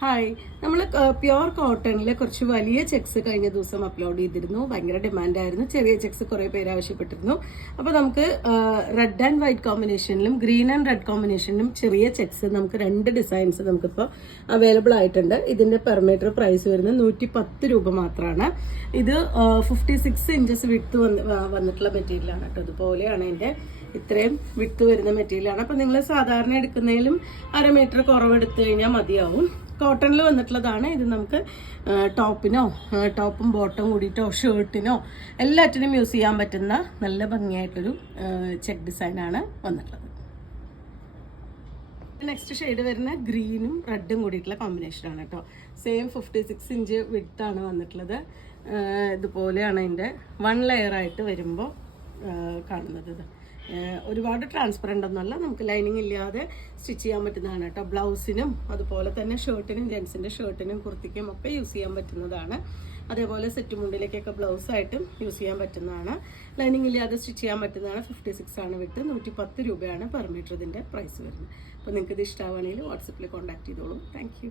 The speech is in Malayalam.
ഹായ്, നമ്മൾ പ്യുവർ കോട്ടണിലെ കുറച്ച് വലിയ ചെക്സ് കഴിഞ്ഞ ദിവസം അപ്ലോഡ് ചെയ്തിരുന്നു. ഭയങ്കര ഡിമാൻഡായിരുന്നു. ചെറിയ ചെക്സ് കുറേ പേര് ആവശ്യപ്പെട്ടിരുന്നു. അപ്പോൾ നമുക്ക് റെഡ് ആൻഡ് വൈറ്റ് കോമ്പിനേഷനിലും ഗ്രീൻ ആൻഡ് റെഡ് കോമ്പിനേഷനിലും ചെറിയ ചെക്സ് നമുക്ക് 2 ഡിസൈൻസ് നമുക്കിപ്പോൾ അവൈലബിൾ ആയിട്ടുണ്ട്. ഇതിന്റെ പെർ മീറ്റർ പ്രൈസ് വരുന്നത് 110 രൂപ മാത്രമാണ്. ഇത് 56 ഇഞ്ചസ് വിഡ്ത്ത് വന്നിട്ടുള്ള മെറ്റീരിയലാണ് കേട്ടോ. അതുപോലെയാണ് ഇതിന്റെ ഇത്രയും വിട്ട് വരുന്ന മെറ്റീരിയലാണ്. അപ്പം നിങ്ങൾ സാധാരണ എടുക്കുന്നതിലും 1/2 മീറ്റർ കുറവെടുത്തു കഴിഞ്ഞാൽ മതിയാവും. കോട്ടണിൽ വന്നിട്ടുള്ളതാണ്. ഇത് നമുക്ക് ടോപ്പിനോ ടോപ്പും ബോട്ടം കൂടിയിട്ടോ ഷർട്ടിനോ എല്ലാറ്റിനും യൂസ് ചെയ്യാൻ പറ്റുന്ന നല്ല ഭംഗിയായിട്ടൊരു ചെക്ക് ഡിസൈനാണ് വന്നിട്ടുള്ളത്. നെക്സ്റ്റ് ഷെയ്ഡ് വരുന്ന ഗ്രീനും റെഡും കൂടിയിട്ടുള്ള കോമ്പിനേഷനാണ് കേട്ടോ. സെയിം 56 ഇഞ്ച് വിഡ്ത്താണ് വന്നിട്ടുള്ളത്. ഇതുപോലെയാണ് ഇതിൻ്റെ 1 ലെയറായിട്ട് വരുമ്പോൾ കാണുന്നത്. ഇത് ഒരുപാട് ട്രാൻസ്പെറൻ്റ് ഒന്നുമല്ല, നമുക്ക് ലൈനിങ് ഇല്ലാതെ സ്റ്റിച്ച് ചെയ്യാൻ പറ്റുന്നതാണ് കേട്ടോ. ബ്ലൗസിനും അതുപോലെ തന്നെ ഷർട്ടിനും, ജെൻസിൻ്റെ ഷർട്ടിനും കുർത്തിക്കും ഒക്കെ യൂസ് ചെയ്യാൻ പറ്റുന്നതാണ്. അതേപോലെ സെറ്റ് മുണ്ടിലേക്കൊക്കെ ബ്ലൗസായിട്ടും യൂസ് ചെയ്യാൻ പറ്റുന്നതാണ്. ലൈനിങ് ഇല്ലാതെ സ്റ്റിച്ച് ചെയ്യാൻ പറ്റുന്നതാണ്. 56 ആണ് വിട്ട് 110 രൂപയാണ് പെർ മീറ്റർ ഇതിൻ്റെ പ്രൈസ് വരുന്നത്. അപ്പോൾ നിങ്ങൾക്ക് ഇത് ഇഷ്ടമാവുകയാണെങ്കിൽ വാട്സപ്പിൽ കോൺടാക്ട് ചെയ്തോളൂ. താങ്ക്